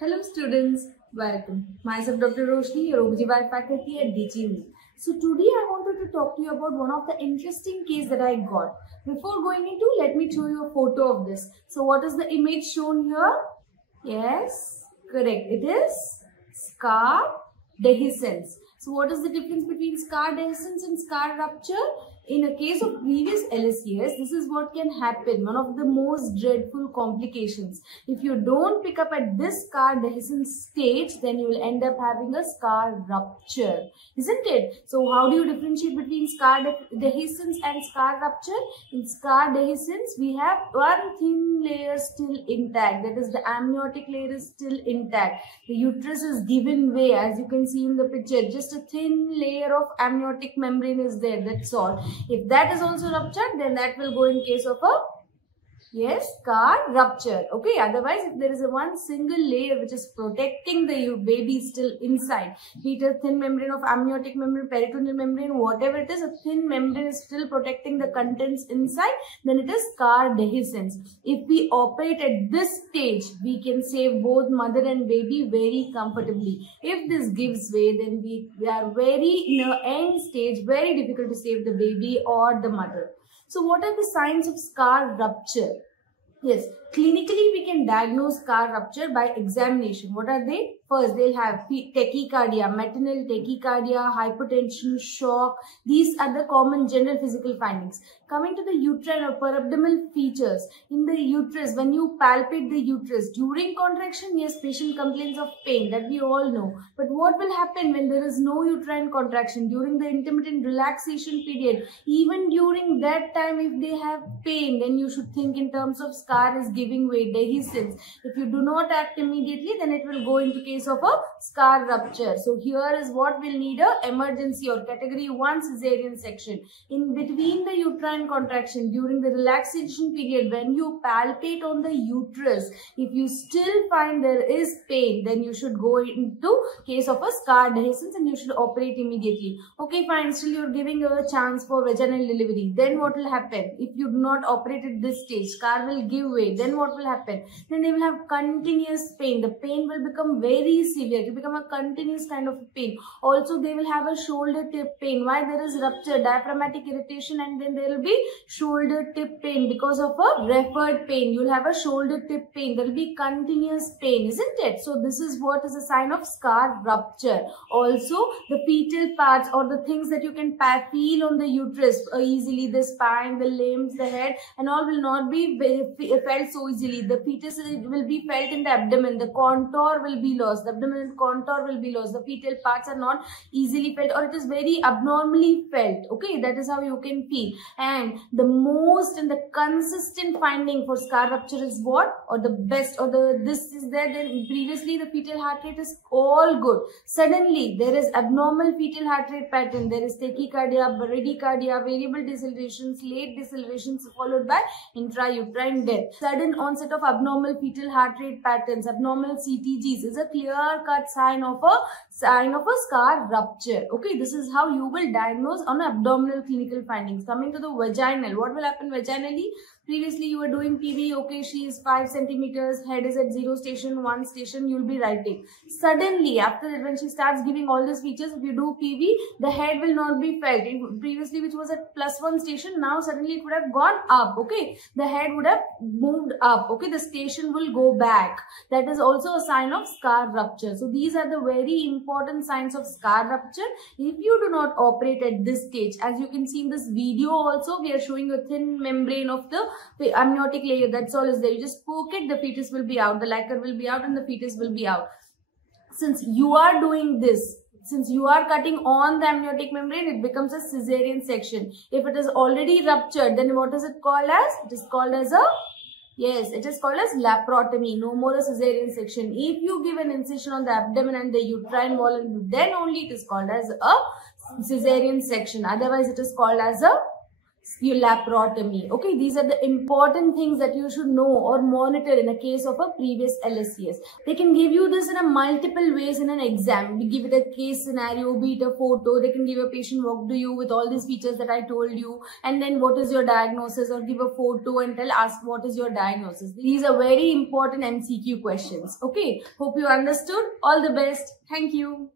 Hello students, welcome. Myself Dr. Roshni, your OBGYN faculty at DGME. So today I wanted to talk to you about one of the interesting case that I got. Before going into, let me show you a photo of this. So what is the image shown here? Yes, correct. It is scar dehiscence. So what is the difference between scar dehiscence and scar rupture? In a case of previous LSCS, this is what can happen. One of the most dreadful complications. If you don't pick up at this scar dehiscence stage, then you will end up having a scar rupture. Isn't it? So how do you differentiate between scar dehiscence and scar rupture? In scar dehiscence, we have one thin layer still intact. That is, the amniotic layer is still intact. The uterus is given way, as you can see in the picture. Just a thin layer of amniotic membrane is there. That's all. If that is also ruptured, then that will go in case of a scar rupture. Okay, otherwise if there is a one single layer which is protecting the baby still inside, be it a thin membrane of amniotic membrane, peritoneal membrane, whatever it is, a thin membrane is still protecting the contents inside, then it is scar dehiscence. If we operate at this stage, we can save both mother and baby very comfortably. If this gives way, then we are very in the end stage, very difficult to save the baby or the mother. So what are the signs of scar rupture? Yes, clinically we can diagnose scar rupture by examination. What are they? First, they'll have tachycardia, maternal tachycardia, hypertension, shock. These are the common general physical findings. Coming to the uterine or perabdominal features. In the uterus, when you palpate the uterus, during contraction, yes, patient complains of pain. That we all know. But what will happen when there is no uterine contraction? During the intermittent relaxation period, even during that time, if they have pain, then you should think in terms of scar is giving way, dehiscence. If you do not act immediately, then it will go into case of a scar rupture. So here is what we'll need a emergency or category 1 cesarean section. In between the uterine contraction, during the relaxation period, when you palpate on the uterus, if you still find there is pain, then you should go into case of a scar dehiscence and you should operate immediately. Okay, fine, still you're giving a chance for vaginal delivery. Then what will happen? If you do not operate at this stage, scar will give way. Then what will happen? Then they will have continuous pain. The pain will become very severe. It will become a continuous kind of pain. Also, they will have a shoulder tip pain. Why? There is rupture, diaphragmatic irritation, and then there will be shoulder tip pain because of a referred pain. You will have a shoulder tip pain. There will be continuous pain, isn't it? So this is what is a sign of scar rupture. Also, the fetal parts or the things that you can feel on the uterus easily, the spine, the limbs, the head, and all will not be felt so easily. The fetus will be felt in the abdomen. The contour will be lost. The abdominal contour will be lost. The fetal parts are not easily felt, or it is very abnormally felt. Okay, that is how you can feel. And the most and the consistent finding for scar rupture is what? Or the best, or this is there. Then previously the fetal heart rate is all good. Suddenly there is abnormal fetal heart rate pattern. There is tachycardia, bradycardia, variable decelerations, late decelerations followed by intrauterine death. Sudden onset of abnormal fetal heart rate patterns, abnormal CTGs is a clear-cut sign of a scar rupture. Okay, this is how you will diagnose on abdominal clinical findings. Coming to the vaginal, what will happen vaginally? Previously, you were doing PV, okay, she is 5 centimeters, head is at 0 station, 1 station, you will be writing. Suddenly, after that, when she starts giving all these features, if you do PV, the head will not be felt. Previously, which was at +1 station, now suddenly it would have gone up, okay. The head would have moved up, okay. The station will go back. That is also a sign of scar rupture. So, these are the very important signs of scar rupture. If you do not operate at this stage, as you can see in this video also, we are showing a thin membrane of the amniotic layer. That's all is there. You just poke it, the fetus will be out, the liquor will be out, and the fetus will be out. Since you are doing this, since you are cutting on the amniotic membrane, it becomes a cesarean section. If it is already ruptured, then what is it called as? It is called as a it is called as laparotomy. No more a cesarean section. If you give an incision on the abdomen and the uterine wall, then only it is called as a cesarean section. Otherwise, it is called as a your laparotomy. Okay, these are the important things that you should know or monitor in a case of a previous LSCS. They can give you this in a multiple ways in an exam. We give it a case scenario, be it a photo. They can give a patient walk to you with all these features that I told you, and then what is your diagnosis, or give a photo and ask what is your diagnosis. These are very important MCQ questions. Okay, hope you understood. All the best. Thank you.